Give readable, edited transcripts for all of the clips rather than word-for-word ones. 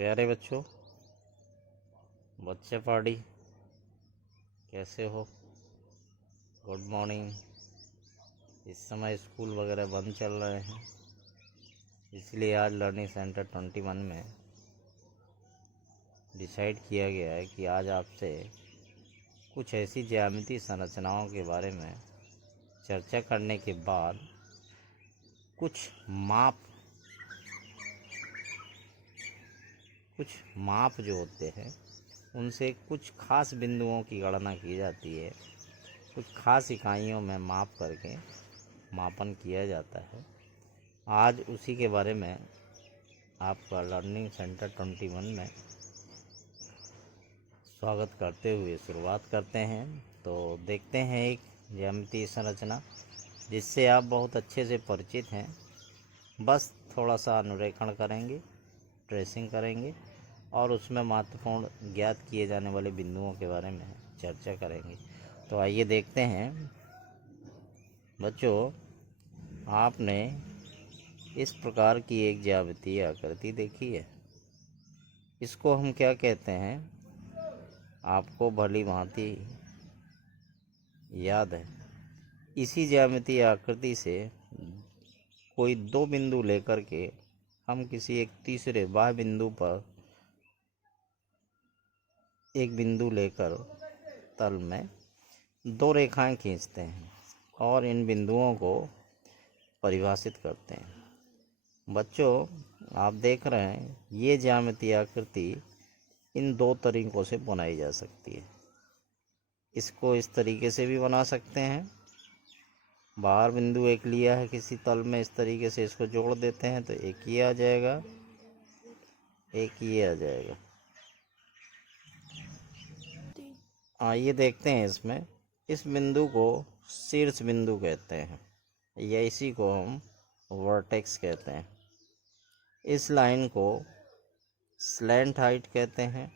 प्यारे बच्चों, बच्चे पार्टी कैसे हो? Good morning. इस समय स्कूल वगैरह बंद चल रहे हैं, इसलिए आज लर्निंग सेंटर 21 में डिसाइड किया गया है कि आज आपसे कुछ ऐसी ज्यामितीय संरचनाओं के बारे में चर्चा करने के बाद कुछ माप जो होते हैं उनसे कुछ खास बिंदुओं की गणना की जाती है। कुछ खास इकाइयों में माप करके मापन किया जाता है। आज उसी के बारे में आपका लर्निंग सेंटर 21 में स्वागत करते हुए शुरुआत करते हैं। तो देखते हैं एक ज्यामितीय संरचना जिससे आप बहुत अच्छे से परिचित हैं। बस थोड़ा सा अनुरेखण करेंगे, ट्रेसिंग करेंगे और उसमें महत्वपूर्ण ज्ञात किए जाने वाले बिंदुओं के बारे में चर्चा करेंगे। तो आइए देखते हैं। बच्चों, आपने इस प्रकार की एक ज्यामितीय आकृति देखी है। इसको हम क्या कहते हैं, आपको भली भांति याद है। इसी ज्यामितीय आकृति से कोई दो बिंदु लेकर के हम किसी एक तीसरे बाह्य बिंदु पर एक बिंदु लेकर तल में दो रेखाएं खींचते हैं और इन बिंदुओं को परिभाषित करते हैं। बच्चों, आप देख रहे हैं ये ज्यामितीय आकृति इन दो तरीकों से बनाई जा सकती है। इसको इस तरीके से भी बना सकते हैं। बाहर बिंदु एक लिया है किसी तल में, इस तरीके से इसको जोड़ देते हैं तो एक ये आ जाएगा, एक ये आ जाएगा। आइए देखते हैं इसमें। इस बिंदु को शीर्ष बिंदु कहते हैं या इसी को हम वर्टेक्स कहते हैं। इस लाइन को स्लैंट हाइट कहते हैं।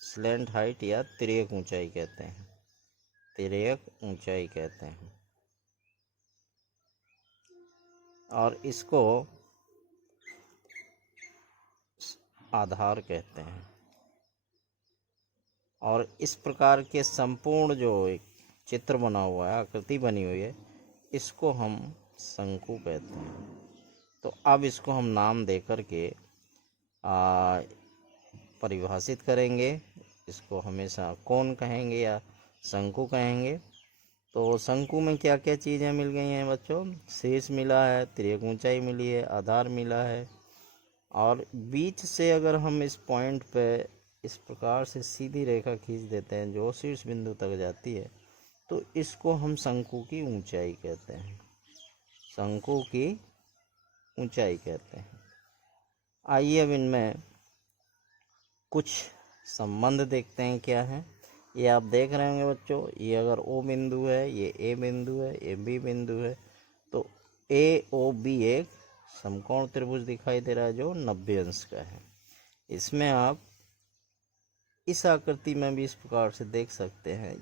स्लैंट हाइट या तिर्यक ऊंचाई कहते हैं। तिर्यक ऊंचाई कहते हैं। और इसको आधार कहते हैं। और इस प्रकार के संपूर्ण जो एक चित्र बना हुआ है, आकृति बनी हुई है, इसको हम शंकु कहते हैं। तो अब इसको हम नाम दे करके परिभाषित करेंगे। इसको हमेशा कोण कहेंगे या शंकु कहेंगे। तो शंकु में क्या क्या चीज़ें मिल गई हैं बच्चों? शीर्ष मिला है, तिर्यक ऊंचाई मिली है, आधार मिला है, और बीच से अगर हम इस पॉइंट पे इस प्रकार से सीधी रेखा खींच देते हैं जो शीर्ष बिंदु तक जाती है, तो इसको हम शंकु की ऊंचाई कहते हैं। शंकु की ऊंचाई कहते हैं। आइए अब इनमें कुछ संबंध देखते हैं क्या है। ये आप देख रहे होंगे बच्चों, ये अगर ओ बिंदु है, ये ए बिंदु है, ये बी बिंदु है, तो ए ओ बी एक समकोण त्रिभुज दिखाई दे रहा है जो 90 अंश का है। इसमें आप इस आकृति में भी इस प्रकार से देख सकते हैं।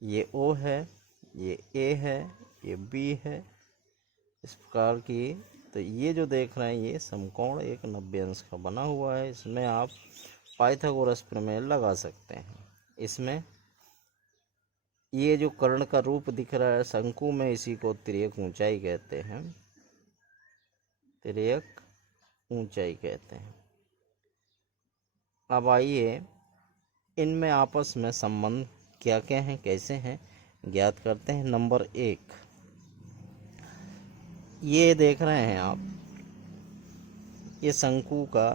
ये ओ है, ये ए है, ये बी है, इस प्रकार की। तो ये जो देख रहे हैं ये समकोण एक 90 अंश का बना हुआ है। इसमें आप पाइथागोरस प्रमेय लगा सकते हैं। इसमें ये जो कर्ण का रूप दिख रहा है शंकु में, इसी को तिर्यक ऊंचाई कहते हैं। तिर्यक ऊंचाई कहते हैं। अब आइए इनमें आपस में संबंध क्या क्या हैं, कैसे हैं, ज्ञात करते हैं। नंबर 1, ये देख रहे हैं आप, ये शंकु का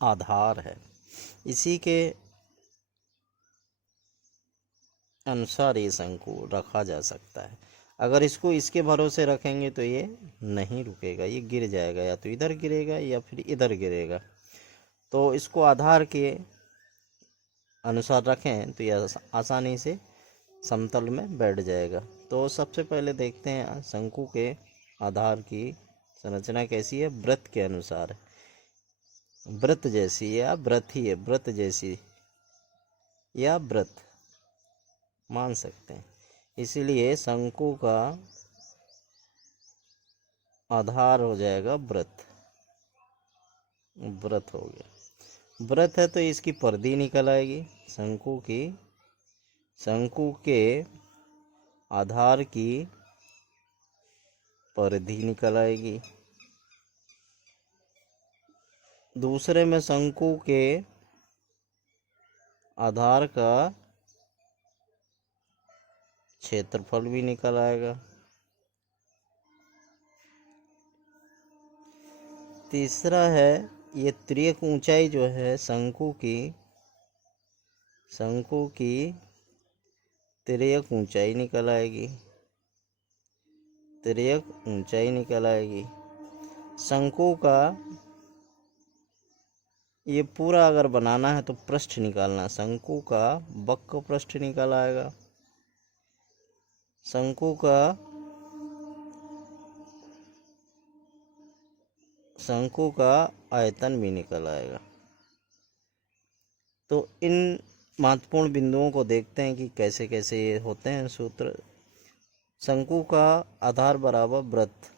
आधार है। इसी के अनुसार ये शंकु रखा जा सकता है। अगर इसको इसके भरोसे रखेंगे तो ये नहीं रुकेगा, ये गिर जाएगा, या तो इधर गिरेगा या फिर इधर गिरेगा। तो इसको आधार के अनुसार रखें तो यह आसानी से समतल में बैठ जाएगा। तो सबसे पहले देखते हैं शंकु के आधार की संरचना कैसी है। वृत्त के अनुसार है, वृत्त जैसी या वृत्त ही है, वृत्त जैसी या वृत्त मान सकते हैं। इसलिए शंकु का आधार हो जाएगा वृत्त। वृत्त हो गया। वृत्त है तो इसकी परिधि निकल आएगी, शंकु के आधार की परिधि निकल आएगी। दूसरे में शंकु के आधार का क्षेत्रफल भी निकल आएगा। तीसरा है ये तिर्यक ऊंचाई जो है शंकु की तिर्यक ऊंचाई निकल आएगी। शंकु का ये पूरा अगर बनाना है तो पृष्ठ निकालना, शंकु का वक्र पृष्ठ निकल आएगा। शंकु का आयतन भी निकल आएगा। तो इन महत्वपूर्ण बिंदुओं को देखते हैं कि कैसे कैसे ये होते हैं सूत्र। शंकु का आधार बराबर वृत्त,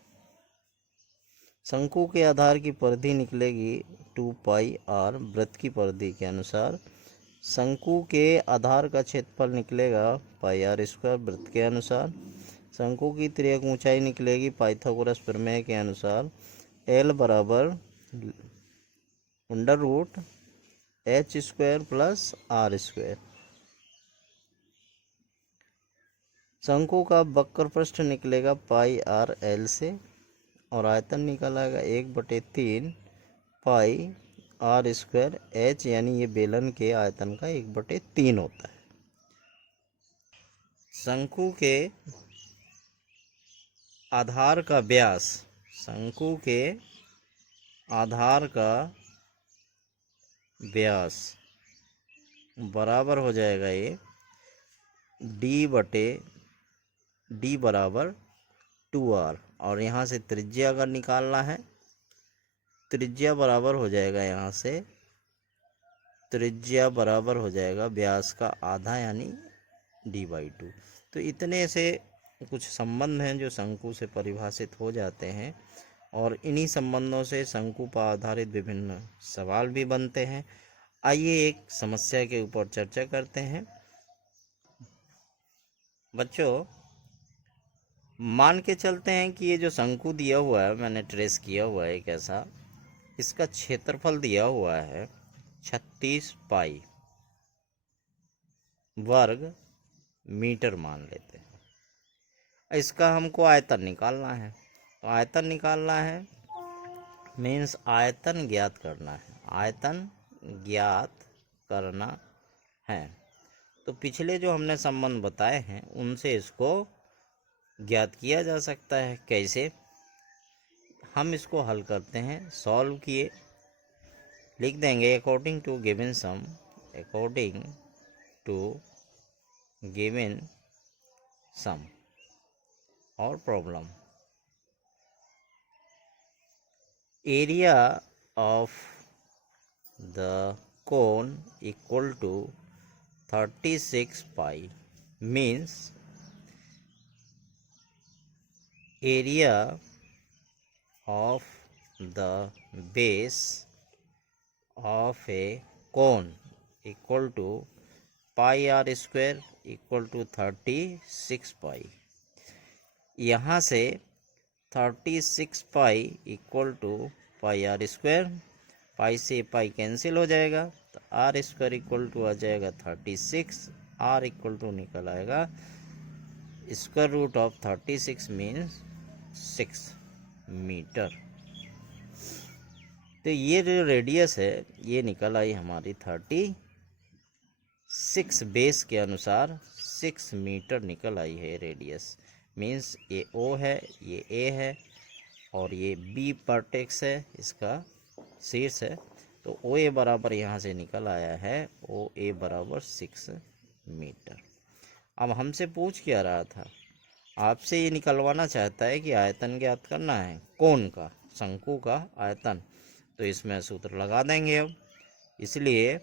शंकु के आधार की परिधि निकलेगी 2πr वृत्त की परिधि के अनुसार। शंकु के आधार का क्षेत्रफल निकलेगा πr² वृत्त के अनुसार। शंकु की तिर्यक ऊंचाई निकलेगी पाइथागोरस प्रमेय के अनुसार L बराबर √h² + r²। शंकु का वक्र पृष्ठ निकलेगा πrl से और आयतन निकल आएगा 1/3 πr² h, यानी ये बेलन के आयतन का 1/3 होता है। शंकु के आधार का व्यास, बराबर हो जाएगा ये d बराबर 2r, और यहाँ से त्रिज्या अगर निकालना है, त्रिज्या बराबर हो जाएगा यहाँ से, त्रिज्या बराबर हो जाएगा व्यास का आधा यानी d/2। तो इतने से कुछ संबंध हैं जो शंकु से परिभाषित हो जाते हैं, और इन्हीं संबंधों से शंकु पर आधारित विभिन्न सवाल भी बनते हैं। आइए एक समस्या के ऊपर चर्चा करते हैं। बच्चों, मान के चलते हैं कि ये जो शंकु दिया हुआ है, मैंने ट्रेस किया हुआ है एक ऐसा, इसका क्षेत्रफल दिया हुआ है 36 पाई वर्ग मीटर मान लेते हैं। इसका हमको आयतन निकालना है, तो आयतन निकालना है मीन्स आयतन ज्ञात करना है। तो पिछले जो हमने संबंध बताए हैं उनसे इसको ज्ञात किया जा सकता है। कैसे? हम इसको हल करते हैं, सॉल्व किए, लिख देंगे अकॉर्डिंग टू गिवन सम और problem. Area of the cone equal to 36 pi means area of the base of a cone equal to πr² equal to 36 पाई। यहाँ से 36 पाई इक्वल टू πr², पाई से पाई कैंसिल हो जाएगा, तो r² equal to आ जाएगा 36, r equal to निकल आएगा square root of 36 means 6 metre. तो ये जो रेडियस है ये निकल आई हमारी 36, बेस के अनुसार 6 मीटर निकल आई है रेडियस। मीन्स ये O है, ये A है और ये B वर्टेक्स है, इसका शीर्ष है। तो OA बराबर यहाँ से निकल आया है OA बराबर 6 मीटर। अब हमसे पूछ क्या रहा था, आपसे ये निकलवाना चाहता है कि आयतन ज्ञात करना है कोन का, शंकु का आयतन। तो इसमें सूत्र लगा देंगे अब। इसलिए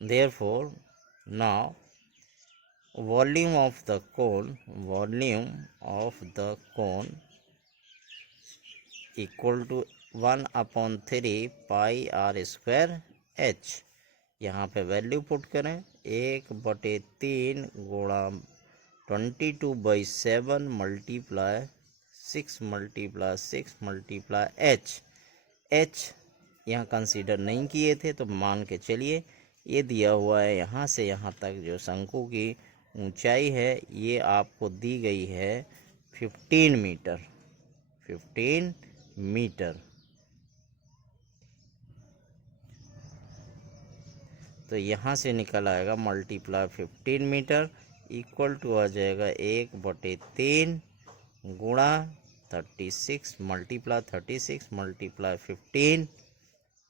therefore now volume of the cone equal to 1/3 pi R square H. यहाँ पे वैल्यू पुट करें 1/3 गुणा 22/7 मल्टीप्लाई 6 मल्टीप्लाई 6 मल्टीप्लाई एच यहाँ कंसीडर नहीं किए थे तो मान के चलिए ये दिया हुआ है। यहाँ से यहाँ तक जो शंकु की ऊंचाई है ये आपको दी गई है 15 मीटर। 15 मीटर। तो यहाँ से निकल आएगा मल्टीप्लाई 15 मीटर इक्वल टू आ जाएगा 1/3 गुणा 36 मल्टीप्लाई 36 मल्टीप्लाई 15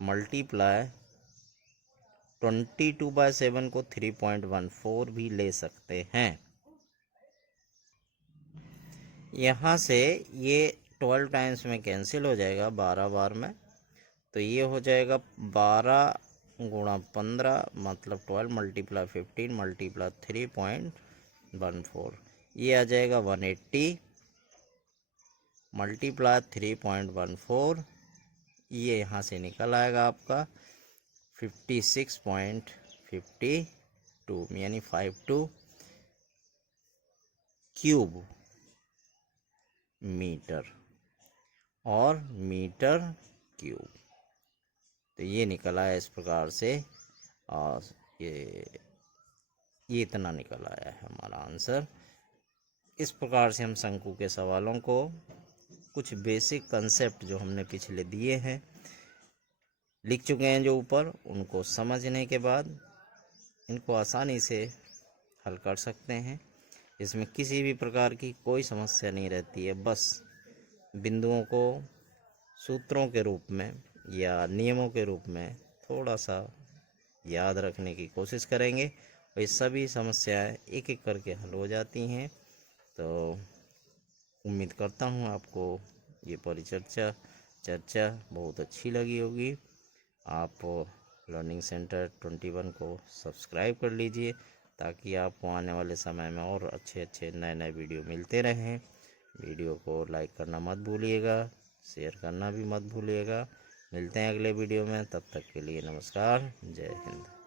मल्टीप्लाई 22/7 को 3.14 भी ले सकते हैं। यहाँ से ये 12 टाइम्स में कैंसिल हो जाएगा 12 बार में। तो ये हो जाएगा 12 गुणा 15 मतलब 12 मल्टीप्लाई 15 मल्टीप्लाई 3.14। ये आ जाएगा 180 मल्टीप्लाई 3.14। ये यहाँ से निकल आएगा आपका 56.52 यानी 52 क्यूब मीटर और मीटर क्यूब। तो ये निकला है इस प्रकार से और ये इतना निकल आया है हमारा आंसर। इस प्रकार से हम शंकु के सवालों को कुछ बेसिक कंसेप्ट जो हमने पिछले दिए हैं लिख चुके हैं जो ऊपर, उनको समझने के बाद इनको आसानी से हल कर सकते हैं। इसमें किसी भी प्रकार की कोई समस्या नहीं रहती है। बस बिंदुओं को सूत्रों के रूप में या नियमों के रूप में थोड़ा सा याद रखने की कोशिश करेंगे और ये सभी समस्याएं एक एक करके हल हो जाती हैं। तो उम्मीद करता हूँ आपको ये चर्चा बहुत अच्छी लगी होगी। आप लर्निंग सेंटर 21 को सब्सक्राइब कर लीजिए ताकि आपको आने वाले समय में और अच्छे नए वीडियो मिलते रहें। वीडियो को लाइक करना मत भूलिएगा, शेयर करना भी मत भूलिएगा। मिलते हैं अगले वीडियो में, तब तक के लिए नमस्कार, जय हिंद।